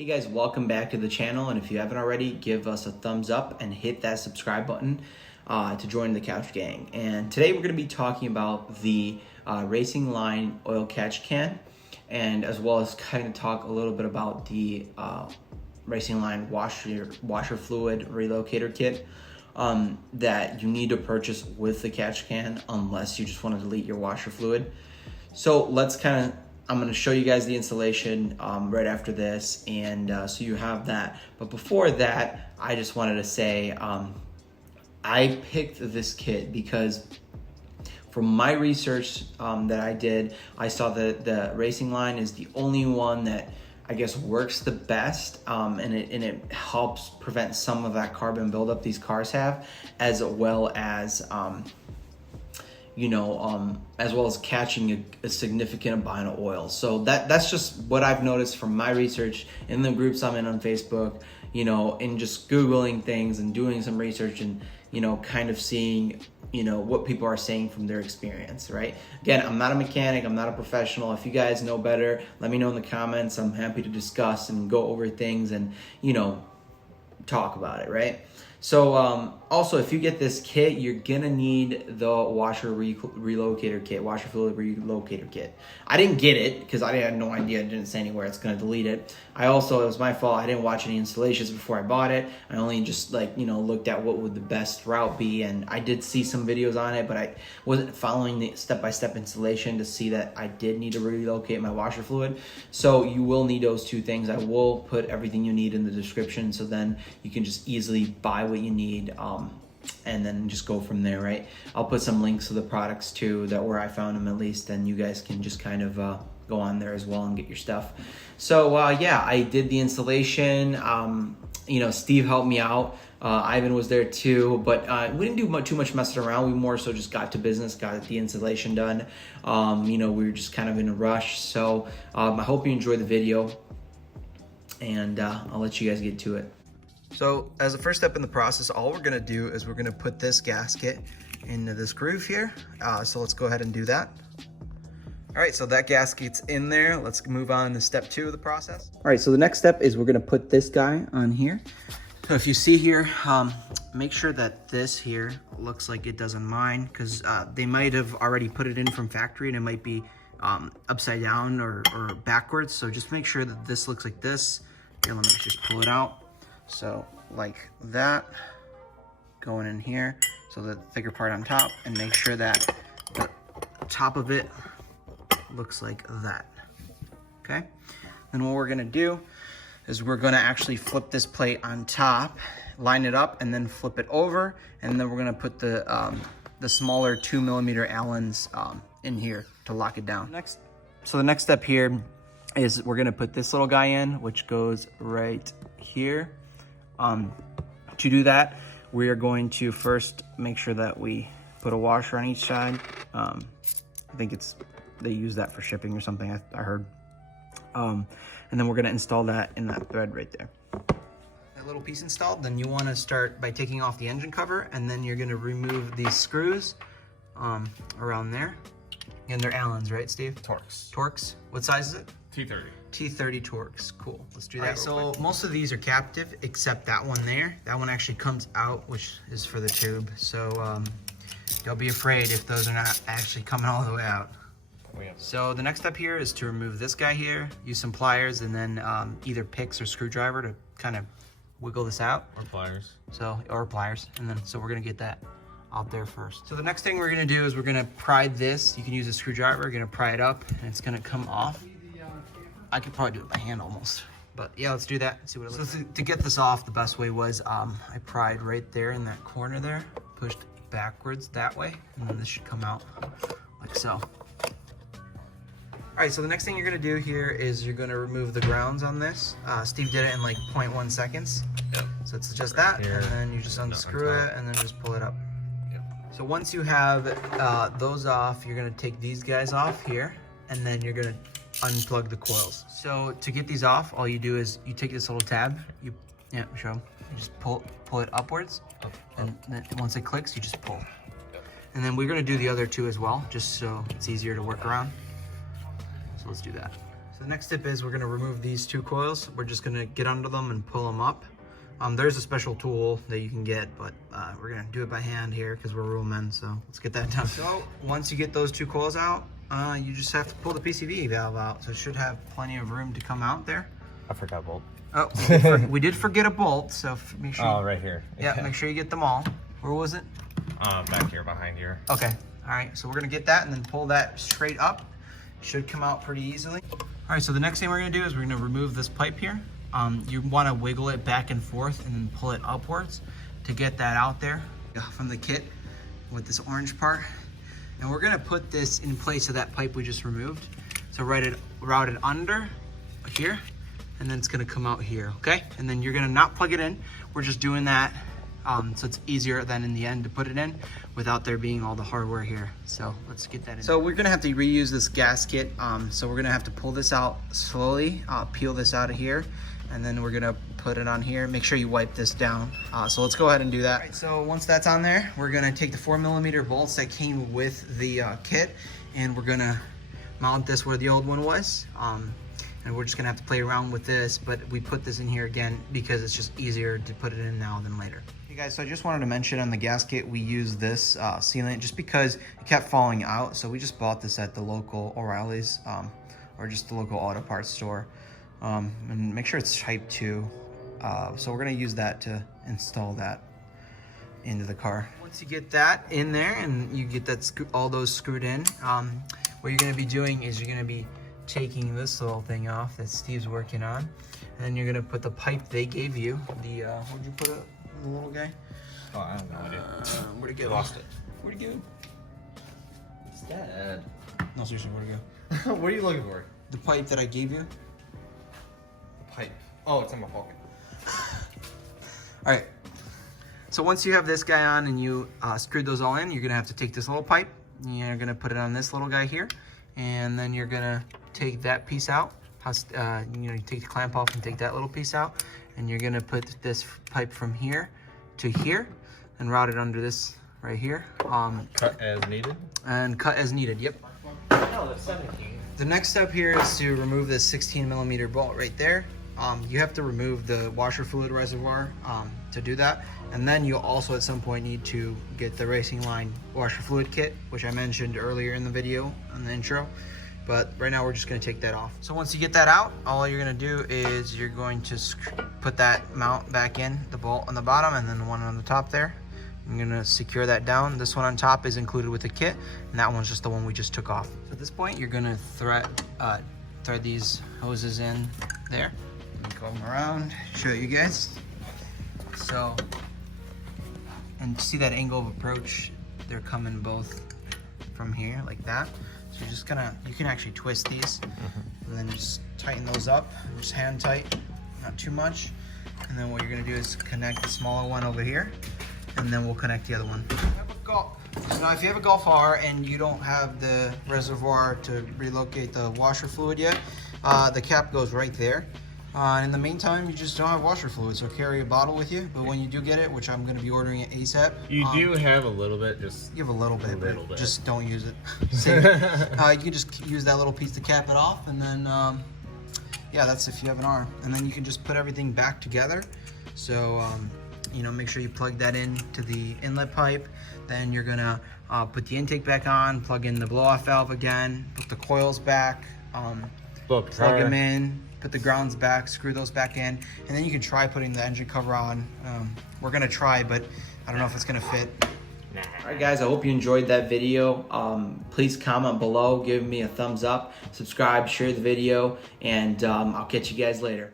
Hey guys, welcome back to the channel, and if you haven't already, give us a thumbs up and hit that subscribe button to join the Couch Gang. And today we're going to be talking about the Racingline oil catch can, and as well as kind of talk a little bit about the Racingline washer fluid relocator kit that you need to purchase with the catch can unless you just want to delete your washer fluid. So I'm going to show you guys the installation right after this, and so you have that. But before that, I just wanted to say I picked this kit because from my research that I did, I saw that the Racingline is the only one that I guess works the best, and it helps prevent some of that carbon buildup these cars have, as well as as well as catching a significant amount of oil. So that's just what I've noticed from my research in the groups I'm in on Facebook, and just Googling things and doing some research and, kind of seeing, what people are saying from their experience, right? Again, I'm not a mechanic, I'm not a professional. If you guys know better, let me know in the comments. I'm happy to discuss and go over things and, talk about it, right? So also, if you get this kit, you're gonna need the washer relocator kit, washer fluid relocator kit. I didn't get it because I had no idea. It didn't say anywhere it's gonna delete it. It was my fault. I didn't watch any installations before I bought it. I only just looked at what would the best route be, and I did see some videos on it, but I wasn't following the step-by-step installation to see that I did need to relocate my washer fluid. So you will need those two things. I will put everything you need in the description, so then you can just easily buy what you need, and then just go from there, right? I'll put some links to the products too, that where I found them at least, and you guys can just kind of go on there as well and get your stuff. So yeah, I did the installation. Steve helped me out. Ivan was there too, but we didn't do too much messing around. We more so just got to business, got the installation done. We were just kind of in a rush. So I hope you enjoy the video, and I'll let you guys get to it. So as the first step in the process, all we're gonna do is we're gonna put this gasket into this groove here. So let's go ahead and do that. All right, so that gasket's in there. Let's move on to step 2 of the process. All right, so the next step is we're gonna put this guy on here. So if you see here, make sure that this here looks like it does on mine, because they might have already put it in from factory and it might be upside down or backwards. So just make sure that this looks like this. Here, let me just pull it out. So like that, going in here, so the thicker part on top, and make sure that the top of it looks like that, okay? Then what we're gonna do is we're gonna actually flip this plate on top, line it up, and then flip it over, and then we're gonna put the smaller 2mm Allens in here to lock it down. So the next step here is we're gonna put this little guy in, which goes right here. To do that, we are going to first make sure that we put a washer on each side. I think they use that for shipping or something, I heard. And then we're gonna install that in that thread right there. That little piece installed, then you wanna start by taking off the engine cover, and then you're gonna remove these screws around there. And they're Allens, right, Steve? Torx. Torx, what size is it? T30. T30 Torx, cool. Let's do that. Right, so most of these are captive, except that one there. That one actually comes out, which is for the tube. So don't be afraid if those are not actually coming all the way out. So the next step here is to remove this guy here, use some pliers, and then either picks or screwdriver to kind of wiggle this out. Or pliers. Or pliers, and then so we're gonna get that out there first. So the next thing we're gonna do is we're gonna pry this. You can use a screwdriver, you're gonna pry it up, and it's gonna come off. I could probably do it by hand almost, but yeah, let's do that and see what it looks like. To get this off, the best way was I pried right there in that corner there, pushed backwards that way, and then this should come out like so. All right, so the next thing you're gonna do here is you're gonna remove the grounds on this. Steve did it in like 0.1 seconds. Yep. So it's just right that, here, and then you just unscrew it and then just pull it up. Yep. So once you have those off, you're gonna take these guys off here, and then you're gonna unplug the coils. So to get these off, all you do is you take this little tab, you just pull it upwards, and then once it clicks, you just pull. And then we're gonna do the other two as well, just so it's easier to work around. So let's do that. So the next tip is we're gonna remove these two coils. We're just gonna get under them and pull them up. There's a special tool that you can get, but we're gonna do it by hand here because we're real men, so let's get that done. So once you get those two coils out, you just have to pull the PCV valve out. So it should have plenty of room to come out there. I forgot a bolt. Oh, we did forget a bolt, so make sure. Oh, right here. Yeah, make sure you get them all. Where was it? Back here, behind here. Okay, all right, so we're gonna get that and then pull that straight up. Should come out pretty easily. All right, so the next thing we're gonna do is we're gonna remove this pipe here. You wanna wiggle it back and forth and then pull it upwards to get that out there from the kit with this orange part. And we're gonna put this in place of that pipe we just removed. So route it under here, and then it's gonna come out here, okay? And then you're gonna not plug it in. We're just doing that so it's easier then in the end to put it in without there being all the hardware here. So let's get that in. So we're gonna have to reuse this gasket. So we're gonna have to pull this out slowly, peel this out of here, and then we're gonna put it on here. Make sure you wipe this down. So let's go ahead and do that. All right, so once that's on there, we're gonna take the 4mm bolts that came with the kit, and we're gonna mount this where the old one was. And we're just gonna have to play around with this, but we put this in here again because it's just easier to put it in now than later. Hey guys, so I just wanted to mention on the gasket, we use this sealant just because it kept falling out. So we just bought this at the local O'Reilly's or just the local auto parts store. And make sure it's type 2. So we're gonna use that to install that into the car. Once you get that in there and you get that all those screwed in, what you're gonna be doing is you're gonna be taking this little thing off that Steve's working on, and then you're gonna put the pipe they gave you. The where'd you put it, the little guy? Oh, I don't know. Where'd it go? Lost it. Where'd it go? It's dead. No, seriously, where'd it go? What are you looking for? The pipe that I gave you. The pipe. Oh, it's in my pocket. All right. So once you have this guy on and you screwed those all in, you're gonna have to take this little pipe. You're gonna put it on this little guy here, and then you're gonna take that piece out. You take the clamp off and take that little piece out, and you're gonna put this pipe from here to here and route it under this right here. Cut as needed? And cut as needed, yep. No, that's 17. The next step here is to remove this 16mm bolt right there. You have to remove the washer fluid reservoir to do that. And then you'll also at some point need to get the Racingline washer fluid kit, which I mentioned earlier in the video, in the intro. But right now we're just gonna take that off. So once you get that out, all you're gonna do is you're going to put that mount back in, the bolt on the bottom and then the one on the top there. I'm gonna secure that down. This one on top is included with the kit, and that one's just the one we just took off. So at this point, you're gonna thread these hoses in there. Let me go around, show you guys. So, and see that angle of approach? They're coming both from here, like that. So you're just gonna, you can actually twist these, and then just tighten those up, just hand tight, not too much. And then what you're gonna do is connect the smaller one over here, and then we'll connect the other one. So now if you have a Golf R and you don't have the reservoir to relocate the washer fluid yet, the cap goes right there. And in the meantime, you just don't have washer fluid, so carry a bottle with you. But when you do get it, which I'm going to be ordering it ASAP. You do have a little bit, just... You have a little bit. Just don't use it. You can just use that little piece to cap it off, and then, yeah, that's if you have an R. And then you can just put everything back together. So, you know, make sure you plug that in to the inlet pipe. Then you're gonna put the intake back on, plug in the blow-off valve again, put the coils back, plug them in, put the grounds back, screw those back in, and then you can try putting the engine cover on. We're gonna try, but I don't know if it's gonna fit. All right, guys, I hope you enjoyed that video. Please comment below, give me a thumbs up, subscribe, share the video, and I'll catch you guys later.